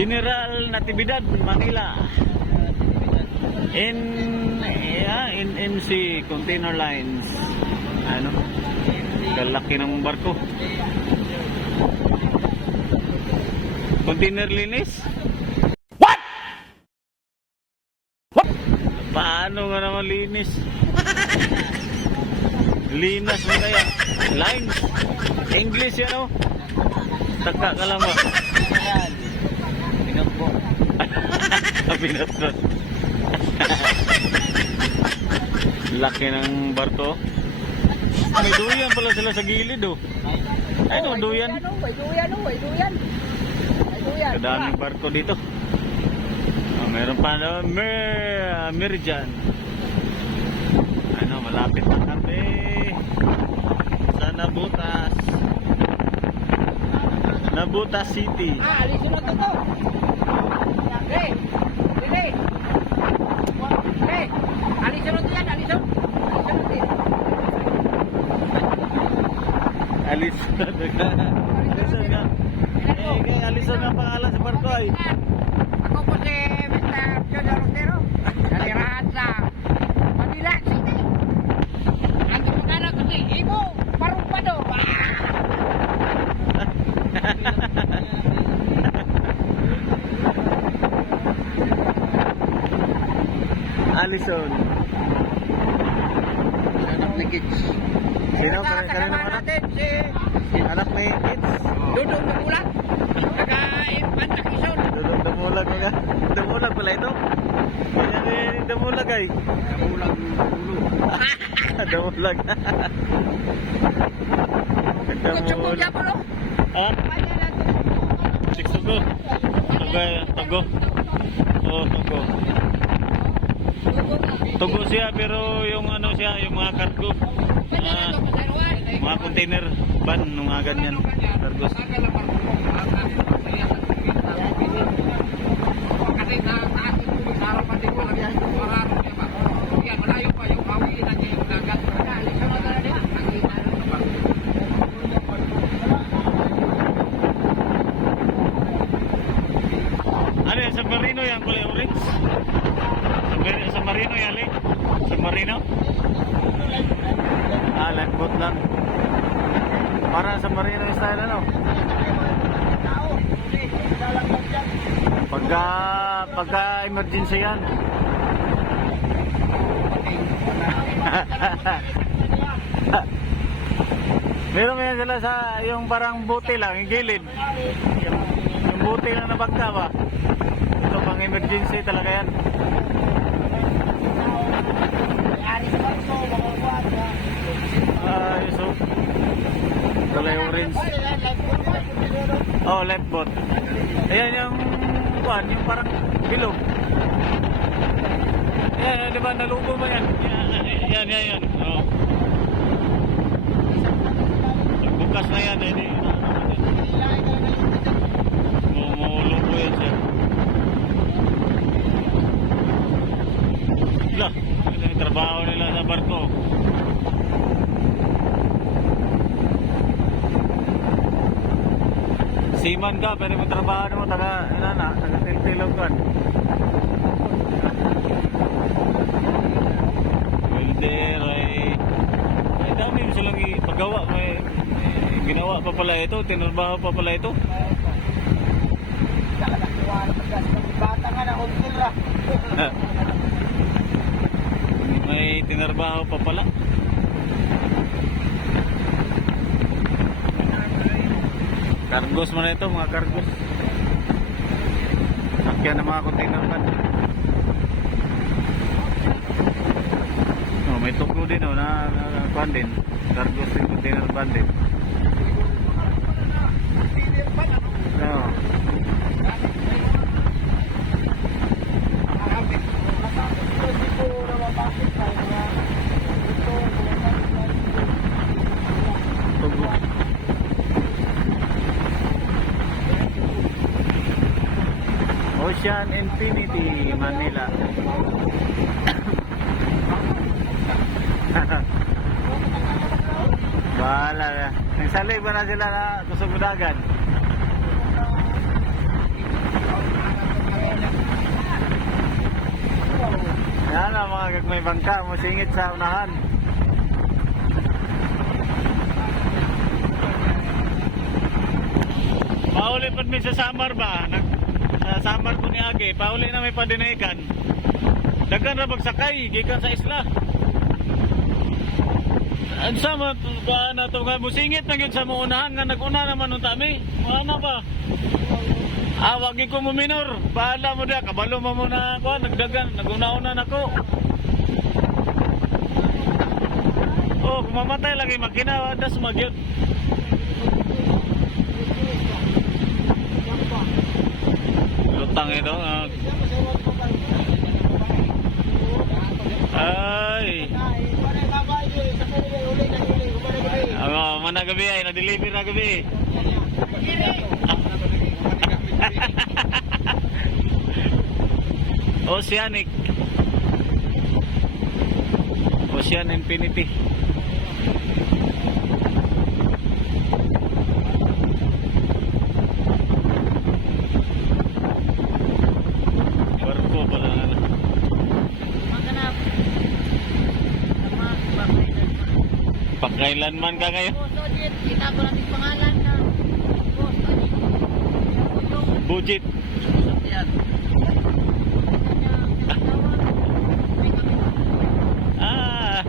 General Natividad, Manila. NMC Container Lines. Ano? Kalaki ng barko. Container linis? What? Paano nga naman linis? Linas mo kaya? Lines? English yan o? Taka ka lang ba? Pinagpo. Pinapot. Laki ng barko. May duyan pala sila sa gilid oh. Ay no, duyan. May duyan. Kadaming barko dito. Meron pa na Meridian. Ano, malapit na kami sa Nabutas City. Alisin na to. Hey, Dili. Hey, alisin na to yan, alisin. Alison nga. Alison nga pangalan sa barko ay. Ako po si Mr. Piodor Rotero. Nalirahan sa Manila City. Ang kamag-anak ko si Ibo Parumpado. Alison. Anak ni Kids. Sino? Kanino Kasama anak? natin si Anak ni Kids. Dudong Dumula. Taga-Infant Quezon. Dudong Dumulag nga. Dumulag pala ito. Yan yung Dumulag ay. Dumulag ulo. Dumulag. Kutsugog niya po, no? Ha? Panya natin. Siksugo. Togo. Oo, Togo. Togo siya pero yung ano siya, yung mga cargo. Mga container van, mga ganyan. Cargos. Kasi taas yung tubig sa harapan din ko. Yan, malayo pa yung pawinan niya yung dagat. Alis na mga talaga. Ano yan, San Marino yan, kulay orange? San Marino yan, eh? San Marino? Lifeboat lang. Para San Marino yung style, ano? Pagka emergency yan. Meron mo yan sila sa yung parang bote lang, yung gilid. Yung bote lang na bangka ba? Ito pang emergency talaga yan. So kulay orange. Oh, lifeboat. Ayan yung kuan, yung parang bilog. Ayan, di ba nalugo mo yan? Yan. Oh. Bukas na yan, hindi. Lumulugo yan siya. Lah, ito yung trabaho nila sa barko. Seaman ka, pero may trabaho mo taga-tiltilog kan. Welder ay dami silang ipagawa, may ginawa pa pala ito, tinarbaho pa pala ito. Bata nga na hotel ra. May tinarbaho pa pala. Cargos mo na ito, mga cargos. Sakyan ng mga container van. Oh, may tuko din oh, na van din. Cargos din, container van din. No. Tugo. Ocean Infinity, Manila. Bahala na. Nagsalig ba na sila na kusog dagat? may bangka, musingit sa unahan. Pauli pa mi sa Samar ba? Sa Samar ko ni Age, pauli na may padinaikan. Daghan ra magsakay gikan sa isla. Ansa man ba na to nga musingit na gyud sa muunahan nga nag-una naman unta mi. Ano ba? Wagi ko mo minor. Bahala mo dia, kabalo mo muna ako, nagdagan, naguna-una nako. Oh, kumamatay lagi makina, das magyud. Lutang ito. Ay. Mana gabi ay na-deliver na gabi. Oceanic. Ocean Infinity. Barko pala na. Pakailan man ka ngayon? Kita ko natin pangalan na. Budget. Yan. Ah.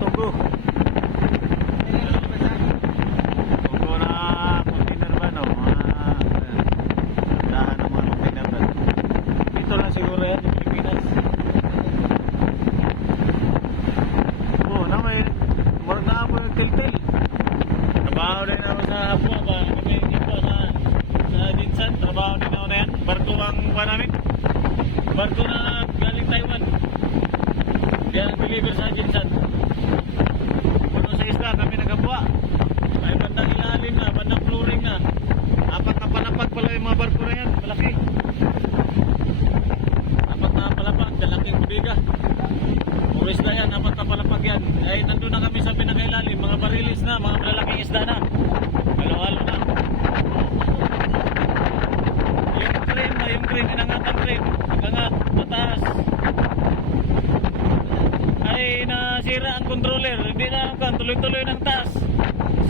Tunggu. Tunggu na container ba no? Dahan ng mga container ba? Dito lang siguro yan sa Pilipinas. Oo na may murag na ako nagtiltil. Trabaho din ako sa Apo ba? Kami dito sa Jinsan. Trabaho din ako na yan. Barko ang pa namin. Barko na galing Taiwan. Yan ang deliver sa Jinsan. Puno sa isla kami nagabuwa. May bandang ilalim na, bandang flooring na. Apat na palapag pala yung mga barko na yan. Malaki. Apat na palapag, dalaking budiga. Puro isda yan, apat na palapag yan. Ay nandun na kami sa pinakailalim. Mga barilis na, mga malalaking isda na. Halo-halo na. Yung crane, inangatang crane. Inangat, mataas. Ay nasira ang controller. Hindi na tuloy-tuloy ng taas.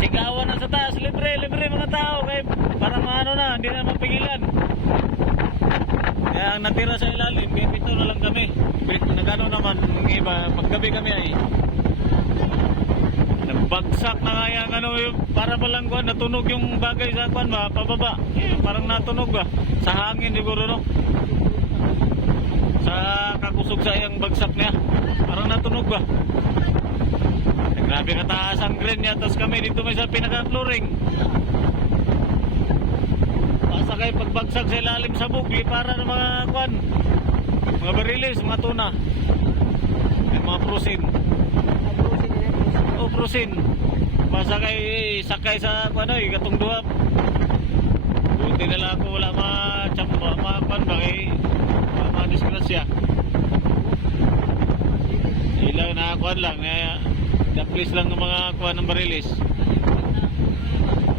Sigawan na sa taas. Libre mga tao. Kaya parang ano na, hindi na mapigilan. Kaya ang natira sa ilalim, kaya pito na lang kami. Nagano naman, ng iba, paggabi kami ay nagbagsak na nga yung ano, yung, para palang kuhan, natunog yung bagay sa kuhan ba, pababa. Parang natunog ba, sa hangin siguro no. Sa kakusog sa iyang bagsak niya, parang natunog ba. Grabe kataas ang crane niya, tapos kami dito may sa pinaka-flooring. Pasakay pagbagsak sa ilalim sa bugli para ng mga kuhan, mga barilis, mga tuna, yung mga prusin. O prusin. Masakay, sakay sa kuhan ay katong duwap. Buti nila ako wala ma-chamba, ma-pan ba kay ma-disgrasya. Ilang na kuhan lang, daplis lang ng mga kuhan ng barilis.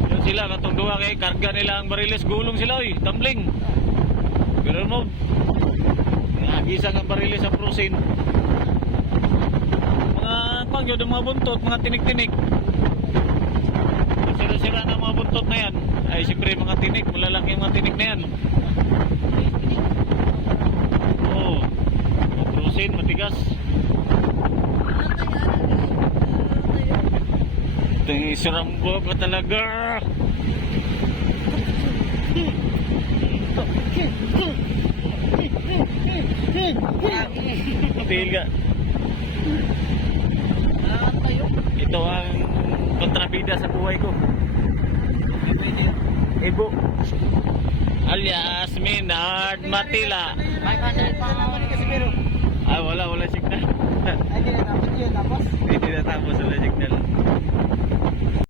Yun sila, katong duwa kay karga nila ang barilis, gulong sila oy, tumbling. Pero mo, nagisang ang barilis sa prusin. Mga pagyo, mga buntot, mga tinik-tinik. Sira-sira na mga buntot na yan. Ay siyempre mga tinik, malalaki mga tinik na yan. Oo, mga prusin, matigas. Tingin sirambo pa talaga. Patil ka. Ito ang kontrabida sa buhay ko. Ibo alias Minard Matila. Ay wala signal. Hindi natapos wala signal.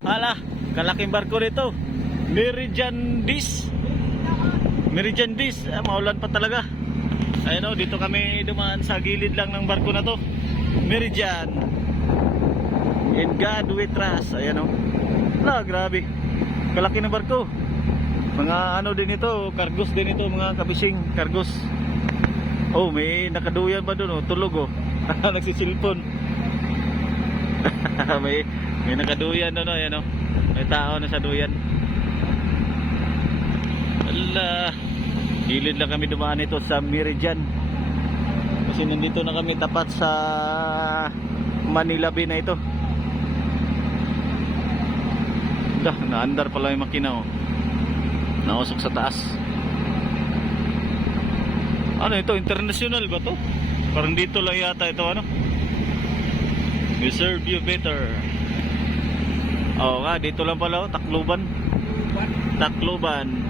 Hala, kalaking barko rito. Meridian Dis. Maulan pa talaga. Ayun o, dito kami dumaan sa gilid lang ng barko na to. Meridian. In God we trust. Ayan o. Grabe. kalaki na barko. Mga ano din ito, cargos din ito, mga kabising, cargos. Oh, may nakaduyan pa doon, oh, tulog oh. Nagsisilpon. may nakaduyan doon, oh, ayan oh. May tao na sa duyan. Ala, gilid lang kami dumaan ito sa Meridian. Kasi nandito na kami tapat sa Manila Bay na ito. Dah, naandar pala yung makina oh. Nausok sa taas. Ano ito? International ba to? Parang dito lang yata ito ano? We serve you better. Oo nga, dito lang pala oh, Tacloban. Tacloban.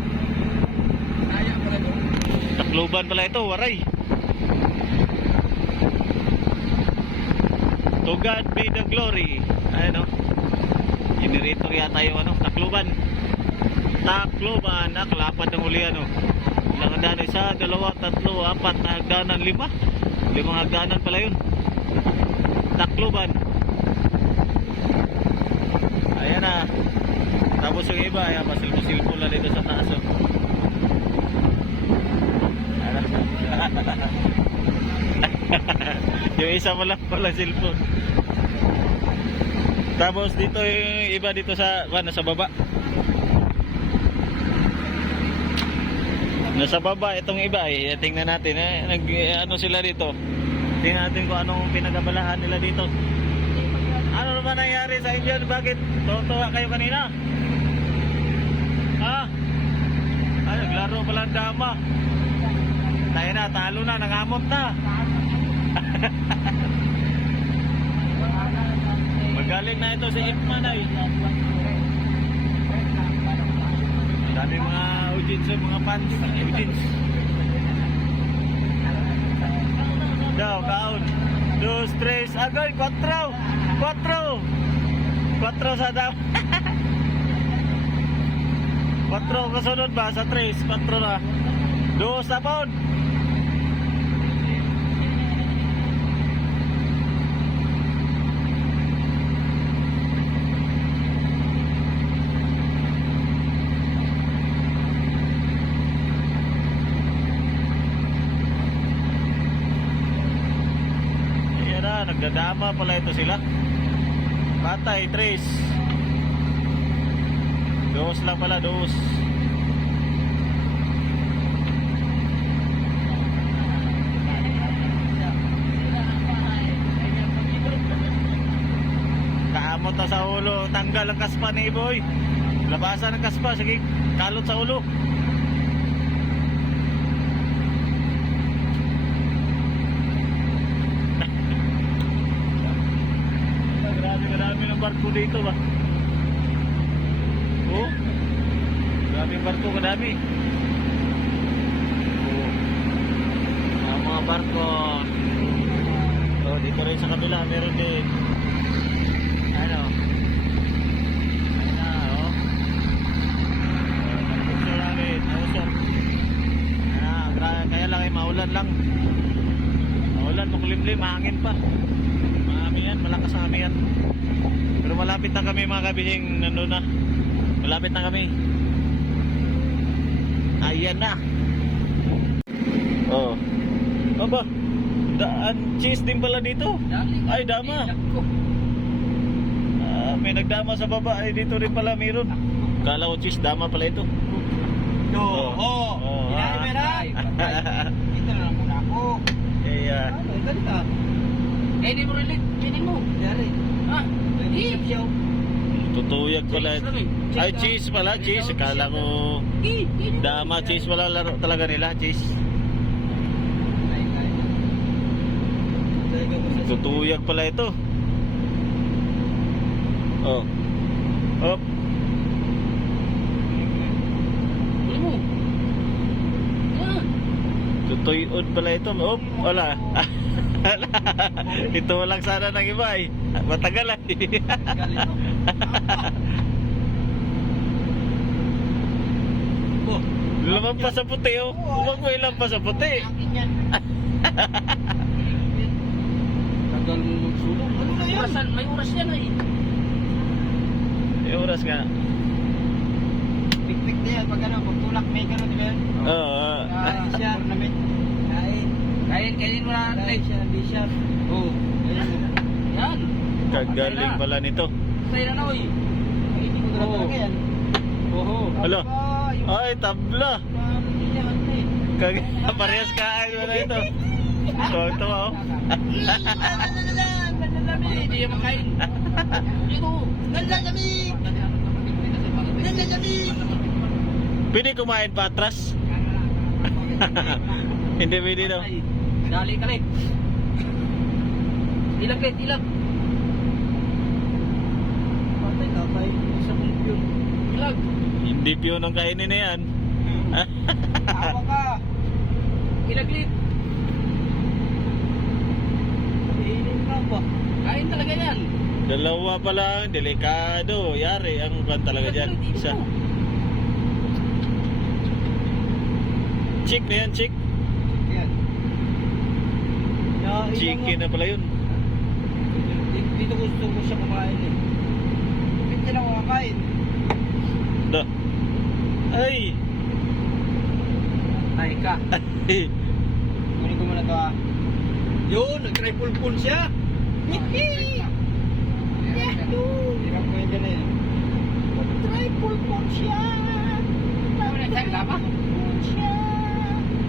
Tacloban pala ito, Waray. To God be the glory. Ayan o. Generator yata yung ano, Tacloban. Tacloban, nakalapad ng uli ano. Ilang hagdanan, 1, 2, 3, 4 na hagdanan, 5. 5 hagdanan pala yun. Tacloban. Ayan na. Tapos yung iba, ayan, pasilpo-silpo lang dito sa taas oh. Yung isa mo lang pala silpo. Tapos dito yung iba dito sa nasa baba. Nasa baba itong iba eh. Tingnan natin ano sila dito. Tingnan natin kung anong pinagabalahan nila dito. Ano naman nangyari sa inyo? Bakit tuwa kayo kanina? Ha? Ay, naglaro pala ang dama. Tayo na, talo na, nangamot na. Magaling na ito si Ipman ay. Dami mga audience, mga fans, audience. Daw, kaon. 2, 3, agay, 4. 4 sa daw. 4 kasunod ba sa 3? 4 na. 2 sa pound. Ayan na, nagdadama pala ito sila. Patay, 3. 2 lang pala, 2. Kaamot na sa ulo, tanggal ang kaspa ni Iboy. Labasan ang kaspa, sige, kalot sa ulo. Grabe ng barko dito ba? Oh, grabe yung barko, kadami. Oh, mga barko. Oh, dito rin sa kabila, meron din. Ano? Ayun na, oh. Pagpukso namin, nausok. Kaya lang ay maulan lang. Maulan, makulimlim, mahangin pa. Mahami yan, malakas ang hami yan. Pero malapit na kami mga kabihing, nandun na. Malapit na kami. Ayan na. Oh. Aba, cheese din pala dito. Ay, dama. May nagdama sa baba. Ay, dito rin pala meron. Kala ko cheese, dama pala ito. Dito na lang muna ako. Kaya Ganda. Hindi mo relate. Hindi mo. Dari. Ha? Hindi. tutuyag pala. Ay, cheese pala, cheese. Kala ko dama, cheese pala laro talaga nila, cheese. Tutuyag pala ito. Oh. Op. Tutuyod pala ito. Op, wala. Ito lang sana ng iba eh. Matagal ay. Lumampas sa puti oh. Huwag mo ilampas sa puti. Tagal mo magsulong. Ano na yan? May oras yan ay. May oras nga. Perfect na yan. Pag ano, pagtulak may gano'n, di ba yan? Oo. Siya. Kain mo na. Kain siya, hindi siya. Oo. Yan. Kagaling pala nito. Sa'yo na, oy. Hindi ko talaga yan. Oo. Hala. Ay, tabla. Parehas kain mo na ito. Tawa-tawa oh. Hindi yung makain. Dito. Nanlalamig. Nanlalamig. Pwede kumain pa atras? Hindi pwede no. Dali ka rin. Ilag. Patay tatay. Isa mong yun. Ilag. Hindi piyon ang kainin na yan. Tawa ka. Ilaglit. Kainin ka ba? Kain talaga yan. Dalawa pa lang, delikado. Yari ang kan talaga dyan. Isa. Chick na yan, chick. Yan. Chicken na pala yun. Dito gusto ko siya kumain eh. Bakit ka lang kumakain? Da. Ay! Ay ka. Kunin ko muna to ah. Yun, nag-triple pull siya. Hihi! Hirap ko yun dyan eh. Triple pull siya. Triple pull siya.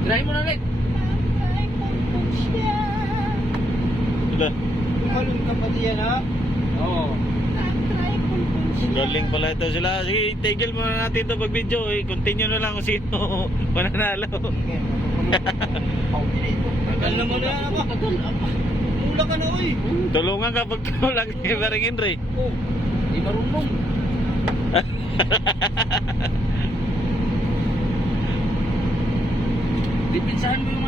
Try mo na ulit. Triple pull siya. Da. Malun ka pa diyan ha? Oo. Triple pull siya. Galing pala ito sila. Sige, tigil muna natin ito pag video. Continue na lang kung sino mananalo. Tagal naman na ba? Tagal. Mula ka na oy. Tulungan ka pag kulang ni Baring Henry. Oh. Di marunong. Dipinsahan mo yung